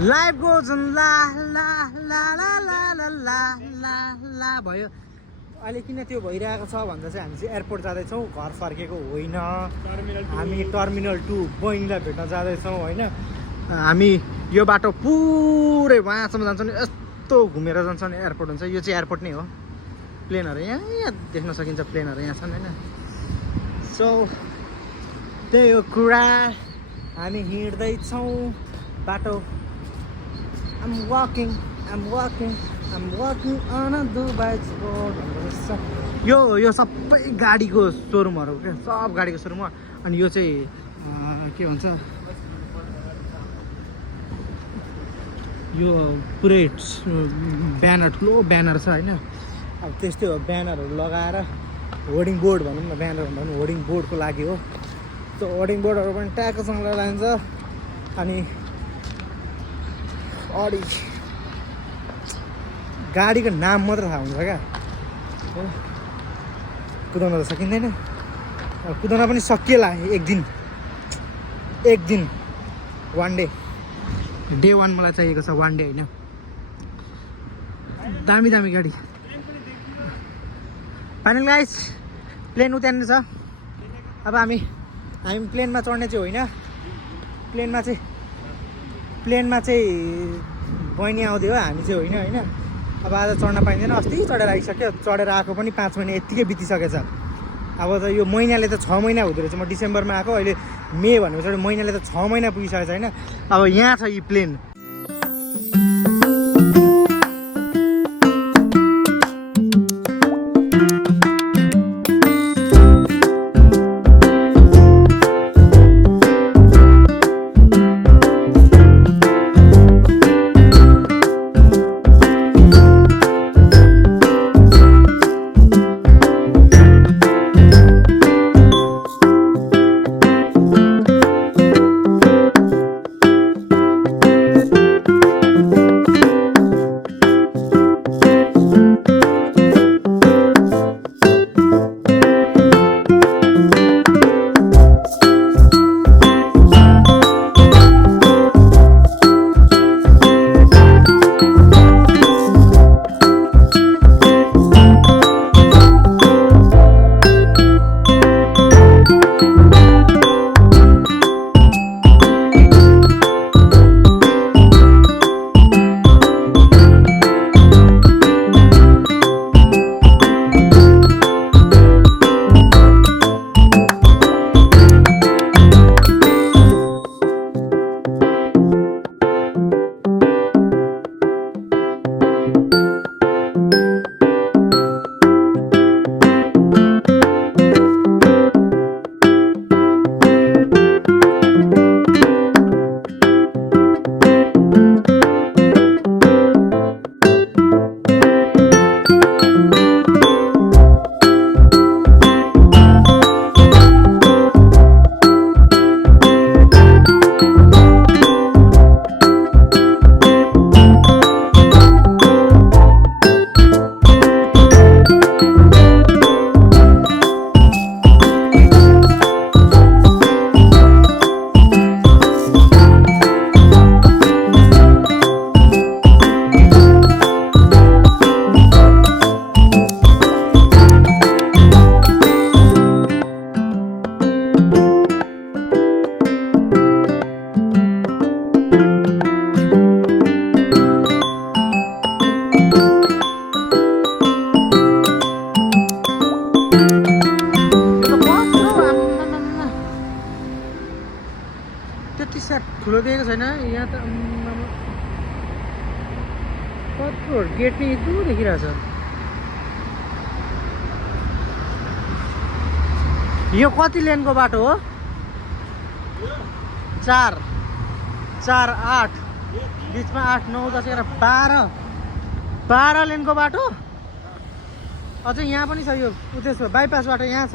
Life goes ला ला ला ला ला ला ला ला ला भयो। अहिले किन त्यो भइरहेको छ भन्दा चाहिँ हामी चाहिँ एयरपोर्ट जाँदैछौँ, घर फर्केको होइन। हामी टर्मिनल 2 बहिनीलाई भेट्न जाँदैछौँ होइन। हामी यो बाटो पुरै वहाँसम्म जान्छौँ नि, यस्तो घुमेर जान्छ नि एयरपोर्ट हुन्छ। यो चाहिँ एयरपोर्ट नै हो। प्लेनहरू यहाँ देख्न सकिन्छ, प्लेनहरू यहाँ छन् होइन। सो त्यही हो कुरा, हामी हिँड्दैछौँ बाटो। I'm walking on a Dubai's road। यो सबै गाडीको सोरुमहरू क्या, सब गाडीको सोरुम हो। अनि यो चाहिँ के भन्छ, यो पुरै ब्यानर, ठुलो ब्यानर छ होइन। अब त्यस्तै हो, ब्यानरहरू लगाएर होर्डिङ बोर्ड भनौँ न, ब्यानर भन्दा पनि होर्डिङ बोर्डको लागि हो। त्यो होर्डिङ बोर्डहरू पनि ट्याक्कसँग लगाइन्छ। अनि अडी गाडीको नाम मात्र थाहा हुन्छ क्या हो। कुदाउन त सकिँदैन, कुदाउन पनि सकिएला एक दिन वान डे। डे 1 मलाई चाहिएको छ, वान डे होइन। दामी दामी गाडी। फाइनल गाइस, प्लेन उतार्ने छ। अब हामी प्लेनमा चढ्ने चाहिँ होइन। प्लेनमा चाहिँ बहिनी आउँदै हो, हामी चाहिँ होइन होइन। अब आज चढ्न पाइँदैन, अस्ति चढेर आइसक्यो। चढेर आएको पनि 5 महिना यत्तिकै बितिसकेछ। अब त यो महिनाले त 6 महिना हुँदो रहेछ। म डिसेम्बरमा आएको, अहिले मे भनेपछि महिनाले त 6 महिना पुगिसकेछ होइन। अब यहाँ छ यी प्लेन। ठुलो दिएको छैन यहाँ त। कत्रो गेट नै यत्रो देखिरहेछ। यो कति लेनको बाटो हो? 4 8 बिचमा 8 9 10 11 12 लेनको बाटो। अझै यहाँ पनि छ, यो उद्देश्य बाइपास बाटो यहाँ छ।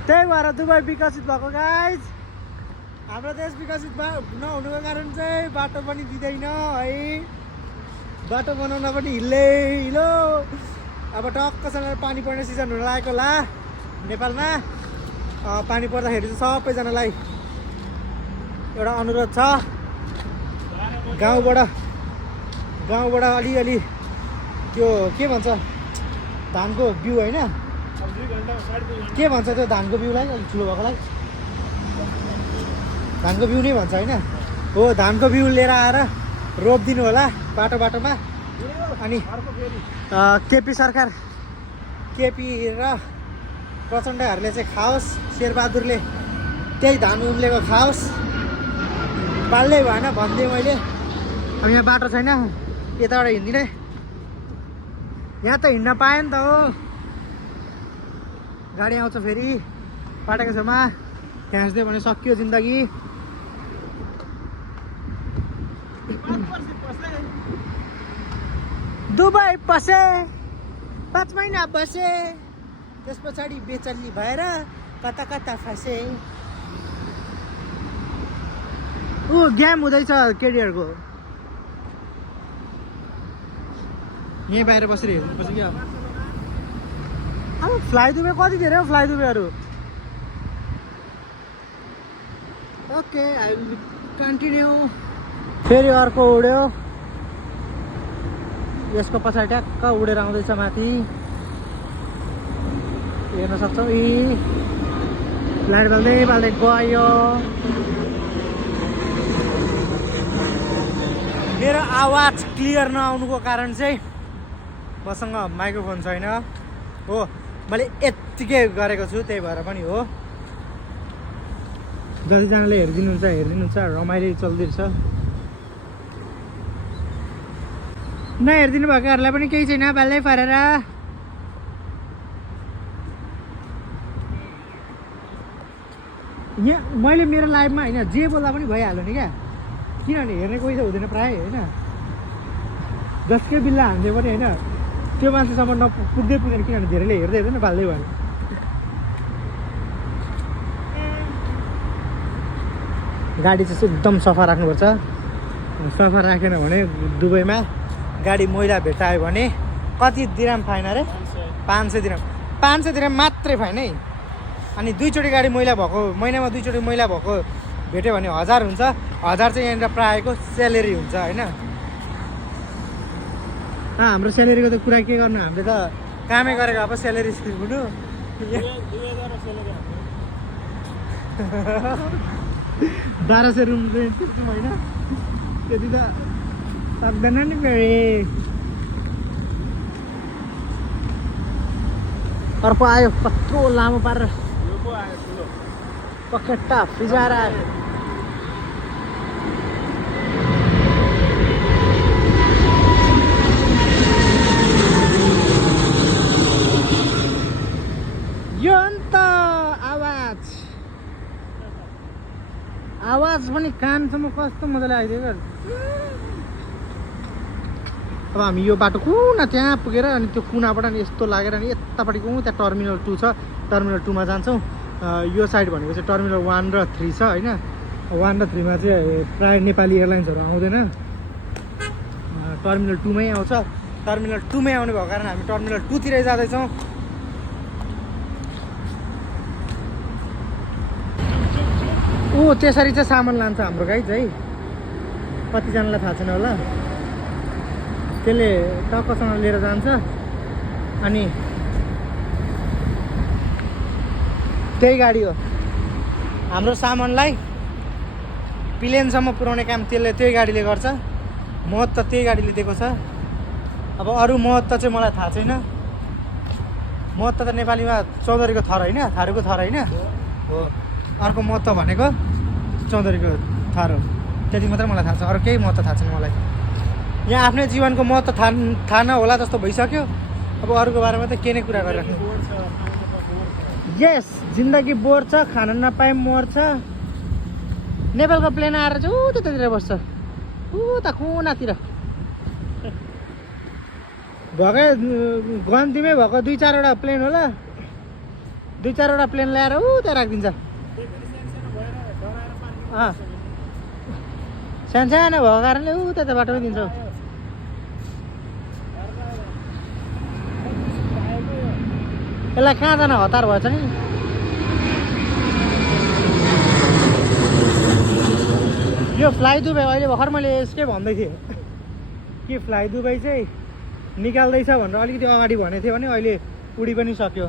त्यही भएर दुबई विकसित भएको गाइज। हाम्रो देश विकसित नहुनुको कारण चाहिँ बाटो पनि दिँदैन है। बाटो बनाउन पनि हिलो। अब टक्कसँग पानी पर्ने सिजन हुन लागेको होला नेपालमा। पानी पर्दाखेरि चाहिँ सबैजनालाई एउटा अनुरोध छ गाउँबाट अलिअलि त्यो के भन्छ धानको बिउ होइन के भन्छ त्यो धानको बिउलाई अलिक ठुलो भएकोलाई धानको बिउ नै भन्छ होइन हो धानको बिउ लिएर आएर रोपिदिनु होला बाटोमा अनि केपी सरकार केपी र प्रचण्डहरूले चाहिँ खाओस् शेरबहादुरले त्यही धान उम्लेको खाओस् बाल्दै भएन भनिदिएँ मैले अब यहाँ बाटो छैन यताबाट हिँड्दिनँ यहाँ त हिँड्न पाएँ नि त हो गाडी आउँछ फेरि बाटोको छेउमा ख्याँच्दियो भने सकियो जिन्दगी दुबई पसे 5 महिना बसे त्यस पछाडि बेचल्ली भएर कता कता फसे ऊ गेम हुँदैछ केटीहरूको यहीँ बाहिर बसेर हेर्नुपर्छ क्या अब फ्लाइ दुबे कति धेरै हो फ्लाइ दुबेहरू ओके आई विल कन्टिन्यू फेरि अर्को उड्यो यसको पछाडि ट्याक्क उडेर आउँदैछ माथि हेर्न सक्छौँ लाइट बाल्दै गयो मेरो आवाज क्लियर नआउनुको कारण चाहिँ मसँग माइक्रोफोन छैन हो मैले यत्तिकै गरेको छु त्यही भएर पनि हो जतिजनाले हेरिदिनुहुन्छ रमाइलो चल्दैछ नहेरिदिनु भएकोहरूलाई पनि केही छैन बाल्दै पारेर यहाँ मैले मेरो लाइभमा होइन जे बोल्दा पनि भइहाल्यो नि क्या किनभने हेर्ने कोही त हुँदैन प्रायः होइन जसकै बिल्ला हान्थ्यो पनि होइन त्यो मान्छेसम्म पुग्दैन किनभने धेरैले हेर्दै हेर्दैन बाल्दै भयो गाडी चाहिँ एकदम सफा राख्नुपर्छ सफा राखेन भने दुबईमा गाडी मैला भेटायो भने कति दिराम फाइन अरे 500 दिराम 500 दिराम मात्रै फाइन है अनि 2 चोटि गाडी मैला भएको महिनामा 2 चोटि मैला भएको भेट्यो भने 1000 हुन्छ 1000 चाहिँ यहाँनिर प्रायःको स्यालेरी हुन्छ होइन हाम्रो स्यालेरीको त कुरा के गर्नु हामीले त कामै गरेको अब स्यालेरी हुनु 1200 रुम तिर्छौँ होइन त्यति त सक्दैन नि फेरि अर्को आयो कत्रो लामो पारेर पखेटा फिजाएर आयो यो अन्त आवाज पनि कानसम्म कस्तो मजाले आइदियो अब हामी यो बाटो कुना त्यहाँ पुगेर अनि त्यो कुनाबाट नि यस्तो लागेर नि यतापट्टिको त्यहाँ टर्मिनल 2 छ टर्मिनल 2 मा जान्छौँ यो साइड भनेको चाहिँ टर्मिनल 1 र 3 छ होइन 1 र 3 मा चाहिँ प्राय नेपाली एयरलाइन्सहरू आउँदैन टर्मिनल 2 मै आउँछ टर्मिनल 2 मै आउने भएको कारण हामी टर्मिनल 2 तिरै जाँदैछौँ ऊ त्यसरी चाहिँ सामान लान्छ हाम्रो गाइज है कतिजनालाई थाहा छैन होला त्यसले टक्कसँग लिएर जान्छ अनि त्यही गाडी हो हाम्रो सामानलाई प्लेनसम्म पुर्याउने काम त्यही गाडीले गर्छ महत्त्व त्यही गाडीले दिएको छ अब अरू महत्त्व चाहिँ मलाई थाहा छैन महत्त्व त नेपालीमा चौधरीको थर होइन थारूको थर होइन हो अर्को महत्त्व भनेको चौधरीको थर हो त्यति मात्रै मलाई थाहा छ अरू केही महत्त्व थाहा छैन मलाई यहाँ आफ्नै जीवनको महत्त्व थाहा नहोला जस्तो भइसक्यो अब अरूको बारेमा त के नै कुरा गरिराख्नु यस जिन्दगी बोर छ खान नपाए मर्छ नेपालको प्लेन आएर चाहिँ ऊ त्यतातिर बस्छ ऊ त कुनातिर भएकै गन्तीमै भएको 2-4वटा प्लेन होला 2-4वटा प्लेन ल्याएर ऊ त्यहाँ राखिदिन्छ सानो भएको कारणले ऊ त्यता बाटोमै दिन्छ यसलाई कहाँ जान हतार भएछ नि यो फ्लाइ दुबई अहिले भर्खर मैले यसकै भन्दै थिएँ कि फ्लाइ दुबई चाहिँ निकाल्दैछ भनेर अलिकति अगाडि भनेको थियो भने अहिले उडी पनि सक्यो।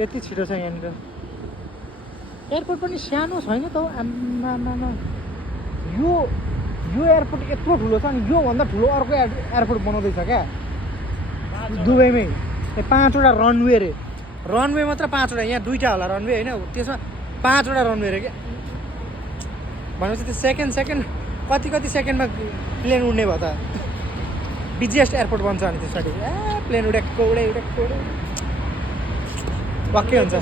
यति छिटो छ यहाँनिर। एयरपोर्ट पनि सानो छैन त आम्मामा। यो एयरपोर्ट यत्रो ठुलो छ अनि योभन्दा ठुलो अर्को एयरपोर्ट बनाउँदैछ क्या दुबईमै। 5वटा रनवे रे, रनवे मात्र 5वटा, यहाँ 2टा होला रनवे होइन, त्यसमा 5वटा रनवे रे क्या। भनेपछि त्यो सेकेन्ड कति सेकेन्डमा प्लेन उड्ने भयो त। बिजिएस्ट एयरपोर्ट बन्छ अनि त्यसपछि प्लेन उडेको वाक्कै हुन्छ।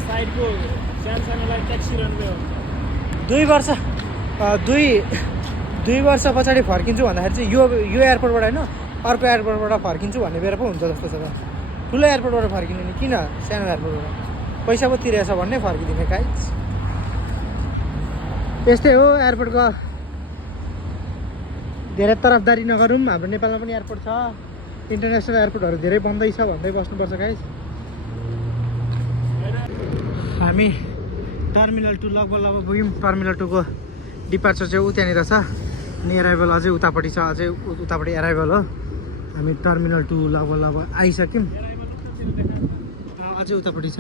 2 वर्ष पछाडि फर्किन्छु भन्दाखेरि चाहिँ यो एयरपोर्टबाट होइन अर्को एयरपोर्टबाट फर्किन्छु भन्ने बेर पो हुन्छ जस्तो छ त। ठुलो एयरपोर्टबाट फर्किनु नि किन सानो एयरपोर्टबाट पैसा पो तिरेछ भन्ने फर्किदिने गाइस। त्यस्तै हो एयरपोर्टको धेरै तरफदारी नगरौँ। हाम्रो नेपालमा पनि एयरपोर्ट छ, इन्टरनेसनल एयरपोर्टहरू धेरै बन्दैछ भन्दै बस्नुपर्छ गाइस। हामी टर्मिनल 2 लगभग पुग्यौँ। टर्मिनल 2 को डिपार्चर चाहिँ ऊ त्यहाँनिर छ अनि एराइभल अझै उतापट्टि छ, अझै उतापट्टि एराइभल हो। हामी टर्मिनल 2 लगभग आइसक्यौँ, अझै उतापट्टि छ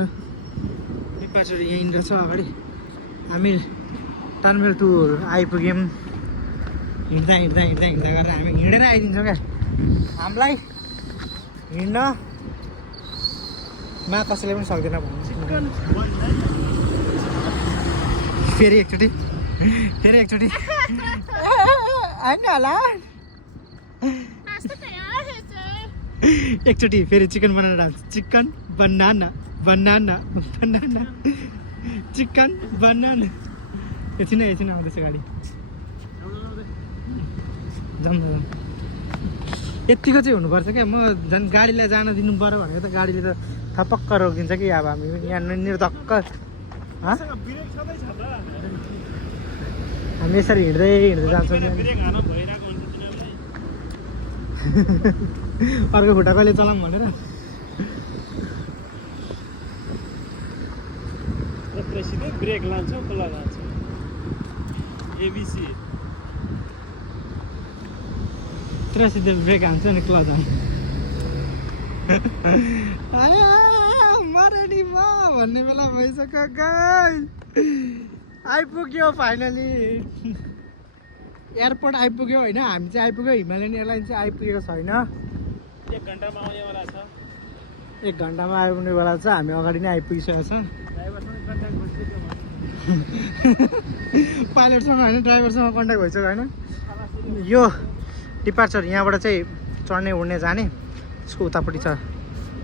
डिपार्चर यहीँनिर छ अगाडि। हामी टर्मिनल 2 आइपुग्यौँ। हिँड्दा गरेर हामी हिँडेर आइदिन्छौँ क्या। हामीलाई हिँड्नमा कसैले पनि सक्दैन भन्नु। फेरि एकचोटि होइन होला एकचोटि फेरि चिकन बनाएर हाल्छ। Chicken banana chicken banana. एकछिन आउँदैछ गाडी। यत्तिको चाहिँ हुनुपर्छ क्या। म झन् गाडीलाई जान दिनु पऱ्यो भनेको त गाडीले त थपक्क रोकिदिन्छ कि। अब हामी यहाँ धक्क हामी यसरी हिँड्दै जान्छौँ। अर्को खुट्टा कहिले चलाऊँ भनेर ब्रेक लान्छौँ खुला लान्छौँ। एबिसी सिधै ब्रेक हान्छ नि क्लच हान्छ। मरेनी म भन्ने बेला भइसक्यो गाइस। आइपुग्यो फाइनली एयरपोर्ट आइपुग्यो होइन। हामी चाहिँ आइपुग्यो, हिमालयन एयरलाइन चाहिँ आइपुगेको छैन। 1 घन्टामा आउनेवाला छ। 1 घन्टामा आइपुग्ने बेला छ। हामी अगाडि नै आइपुगिसकेको छ। पाइलटसँग होइन ड्राइभरसँग कन्ट्याक्ट भइसक्यो होइन। यो डिपार्चर यहाँबाट चाहिँ चढ्ने उड्ने जाने त्यसको उतापट्टि छ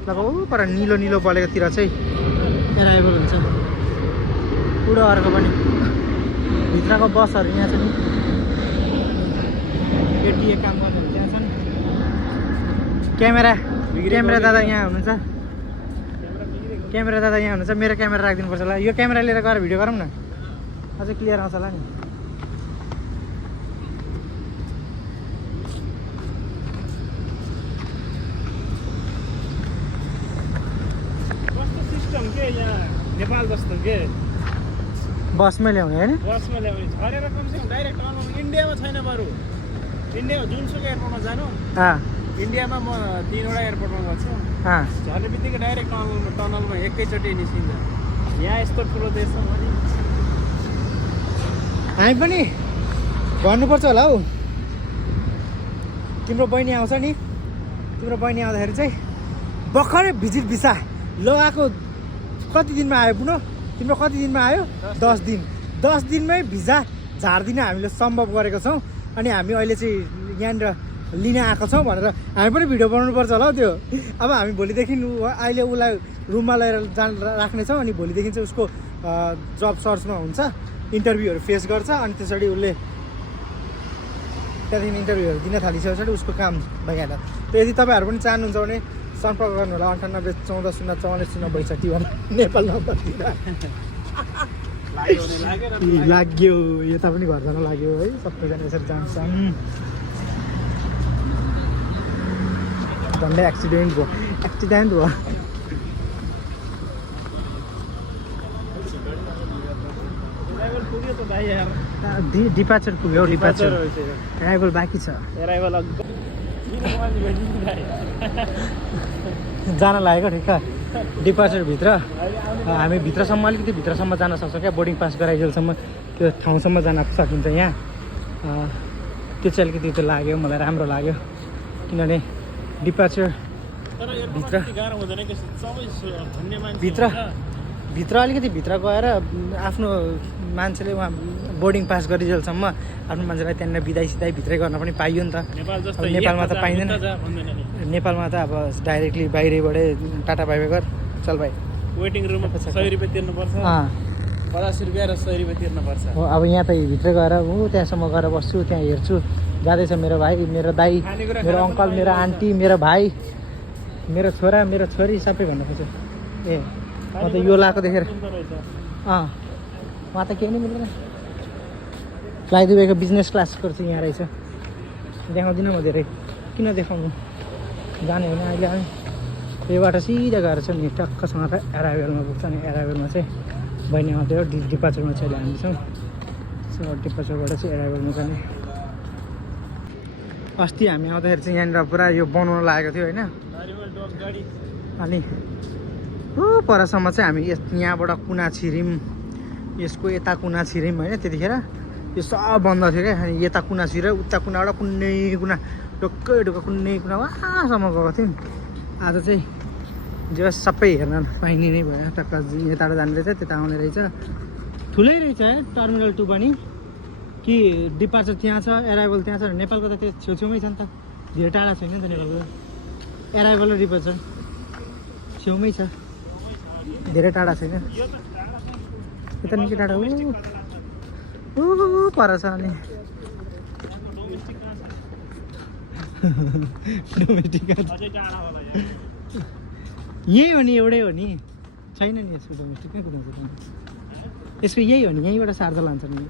लगभग पर निलो बलेकोतिर चाहिँ एराइभल हुन्छ। पुरो अर्को पनि भित्रको बसहरू यहाँ छ नि, एटिए काम गर्नेहरू त्यहाँ छन्। क्यामेरा दादा यहाँ हुनुहुन्छ। मेरो क्यामेरा राखिदिनुपर्छ होला। यो क्यामेरा लिएर गएर भिडियो गरौँ न, अझै क्लियर आउँछ होला नि। नेपाल जस्तो के बसमै ल्याउने होइन। बसमा ल्याउने झरेर कमसेकम डाइरेक्ट इन्डियामा छैन। बरु इन्डियामा जुनसुकै एयरपोर्टमा जानु, इन्डियामा म 3वटा एयरपोर्टमा गर्छु। झर्ने बित्तिकै डाइरेक्ट टनलमा एकैचोटि निस्किन्छ। यहाँ यस्तो ठुलो देश छ। हामी पनि भन्नुपर्छ होला हौ। तिम्रो बहिनी आउँछ नि, तिम्रो बहिनी आउँदाखेरि चाहिँ भर्खरै भिजिट भिसा लगाएको कति दिनमा आयो पुनः? तिम्रो कति दिनमा आयो? 10 दिन। 10 दिनमै भिजा झारिदिन हामीले सम्भव गरेको छौँ। अनि हामी अहिले चाहिँ यहाँनिर लिन आएको छौँ भनेर हामी पनि भिडियो बनाउनुपर्छ होला हौ त्यो। अब हामी भोलिदेखि अहिले उसलाई रुममा लिएर राख्नेछौँ। अनि भोलिदेखि चाहिँ उसको जब सर्चमा हुन्छ, इन्टरभ्यूहरू फेस गर्छ। अनि त्यसरी उसले त्यहाँदेखि इन्टरभ्यूहरू दिन थालिसकेपछि उसको काम भइहाल्छ। त्यो यदि तपाईँहरू पनि चाहनुहुन्छ भने सम्पर्क गर्नु होला 98 14 0 44 0 62 नेपाल नम्बरतिर। लाग्यो यता पनि घर जान लाग्यो है। सबैजना यसरी जान्छ। झन्डै एक्सिडेन्ट भयो। एराइभल पुग्यो त भाइ यार डिपार्चर पुग्यो डिपार्चर एराइभल बाँकी छ एराइभल जान लागेको ठिक डिपार्चरभित्र हामी भित्रसम्म अलिकति भित्रसम्म जान सक्छौँ क्या बोर्डिङ पास गराइजेलसम्म त्यो ठाउँसम्म जान सकिन्छ यहाँ त्यो चाहिँ अलिकति त्यो लाग्यो मलाई राम्रो लाग्यो किनभने डिपार्चर भित्र अलिकति भित्र गएर आफ्नो मान्छेले उहाँ बोर्डिङ पास गरिजेलसम्म आफ्नो मान्छेलाई त्यहाँनिर बिदाई सिदाई भित्रै गर्न पनि पाइयो नि त नेपालमा त पाइँदैन नेपालमा त अब डाइरेक्टली बाहिरैबाटै टाटा बाई बाई गर चल भाइ वेटिङ रुममा 100 रुपियाँ तिर्नुपर्छ 50 रुपियाँ र 100 रुपियाँ तिर्नुपर्छ हो अब यहाँ त भित्र गएर हो त्यहाँसम्म गएर बस्छु त्यहाँ हेर्छु जाँदैछ मेरो भाइ मेरो दाई मेरो अङ्कल मेरो आन्टी मेरो भाइ मेरो छोरा मेरो छोरी सबै भन्नु खोज्छु ए म त यो लाएको देखेर उहाँ त केही नै मिल्दैन फ्लाइ दुबईको बिजनेस क्लासको चाहिँ यहाँ रहेछ देखाउँदिनँ म धेरै किन देखाउनु जाने होइन अहिले हामी योबाट सिधा गएर चाहिँ नि टक्कसँग त एराइभलमा पुग्छ नि एराइभलमा चाहिँ बहिनी आउँथ्यो डिपार्चरमा चाहिँ अहिले हामी छौँ सो डिपार्चरबाट चाहिँ एराइभलमा जाने अस्ति हामी आउँदाखेरि चाहिँ यहाँनिर पुरा यो बनाउन लागेको थियो होइन अनि परसम्म चाहिँ हामी यहाँबाट कुना छिर्यौँ यसको यता कुना छिर्यौँ होइन त्यतिखेर यो सब बन्द थियो क्या अनि यता कुना छिर्यो उता कुनाबाट कुनै कुना ढुक्कै ढुक्क कुनै कुना वहाँसम्म गएको थियौँ आज चाहिँ जे सबै हेर्न पाइने नै भयो टक्क यताबाट जाने रहेछ त्यता आउने रहेछ ठुलै रहेछ है टर्मिनल 2 पनि कि डिपार्चर त्यहाँ छ एराइभल त्यहाँ छ नेपालको त त्यो छेउछेउमै छ नि त धेरै टाढा छैन नि त नेपालको एराइभल र डिपार्चर छेउमै छ धेरै टाढा छैन यता निकै टाढा पर छ अनि यही हो नि एउटै हो नि छैन नि यसको डोमेस्टिक कहाँ कुदाउँछ यसको यही हो नि यहीँबाट चार्जर लान्छ नि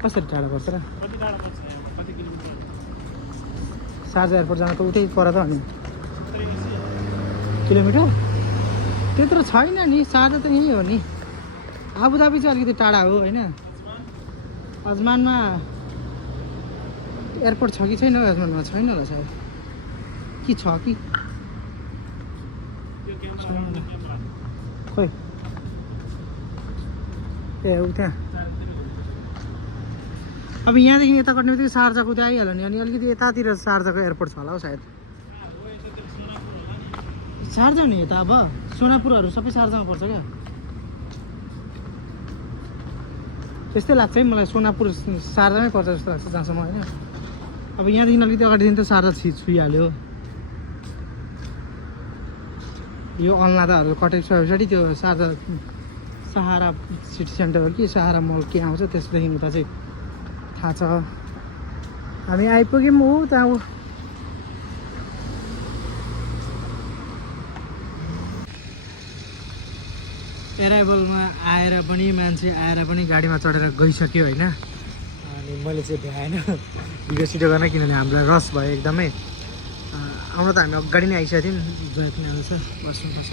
कसरी टाढा पर्छ र शारजा एयरपोर्ट जान त उतै पर त अनि किलोमिटर त्यत्रो छैन नि शारजा त यहीँ हो नि आबुधाबी चाहिँ अलिकति टाढा हो होइन अजमानमा एयरपोर्ट छ कि छैन अजमानमा छैन होला सायद कि छ कि खोइ ए ऊ त्यहाँ अब यहाँदेखि यता कट्ने बित्तिकै शारजाको त्यो आइहाल्यो नि अनि अलिकति यतातिर शारजाको एयरपोर्ट छ होला हौ सायद शारजा नि यता अब सोनापुरहरू सबै शारजामा पर्छ क्या त्यस्तै लाग्छ है मलाई सोनापुर शारजामै पर्छ जस्तो लाग्छ जहाँसम्म होइन अब यहाँदेखि अलिकति अगाडिदेखि त शारजा छुइहाल्यो यो अलनादाहरू कटेको छ पछाडि त्यो शारजा सहारा सिटी सेन्टर हो कि सहारा मल के आउँछ त्यसदेखि उता चाहिँ थाहा छ हामी आइपुग्यौँ हो त्यहाँ एराइभलमा आएर पनि मान्छे आएर पनि गाडीमा चढेर गइसक्यो होइन अनि मैले चाहिँ भ्याएन भिडियो सिडियो गर्न किनभने हामीलाई रस भयो एकदमै आउन त हामी अगाडि नै आइसकेको थियौँ जोया पनि आउँछ बस्नुपर्छ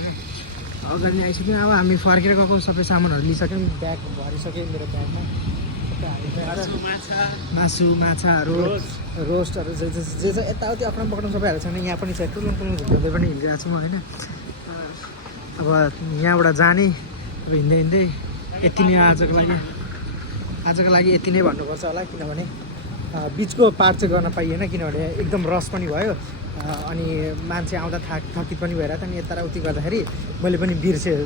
अगाडि नै आइसक्यौँ अब हामी फर्केर गएको सबै सामानहरू लिइसक्यौँ ब्याग भरिसक्यो मेरो ब्यागमा मासु माछाहरू रोस्टहरू जे जे छ यताउति अक्राम पक्राम सबै हालेको छैन यहाँ पनि छ टुलुङ टुलुङ झुक्दै पनि हिँडिरहेको छु म होइन अब यहाँबाट जाने अब हिँड्दै हिँड्दै यति नै आजको लागि यति नै भन्नुपर्छ होला किनभने बिचको पार्ट चाहिँ गर्न पाइएन किनभने एकदम रस पनि भयो अनि मान्छे आउँदा थकित पनि भइरहेको थियो अनि यता उति गर्दाखेरि मैले पनि बिर्सेँ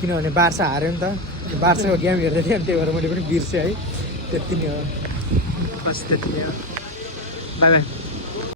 किनभने बार्सा हार्यो नि त बार्साको गेम हेर्दै थिएँ अनि त्यही भएर मैले पनि बिर्सेँ है त्यति नै हो बस त्यति नै हो बाई बाई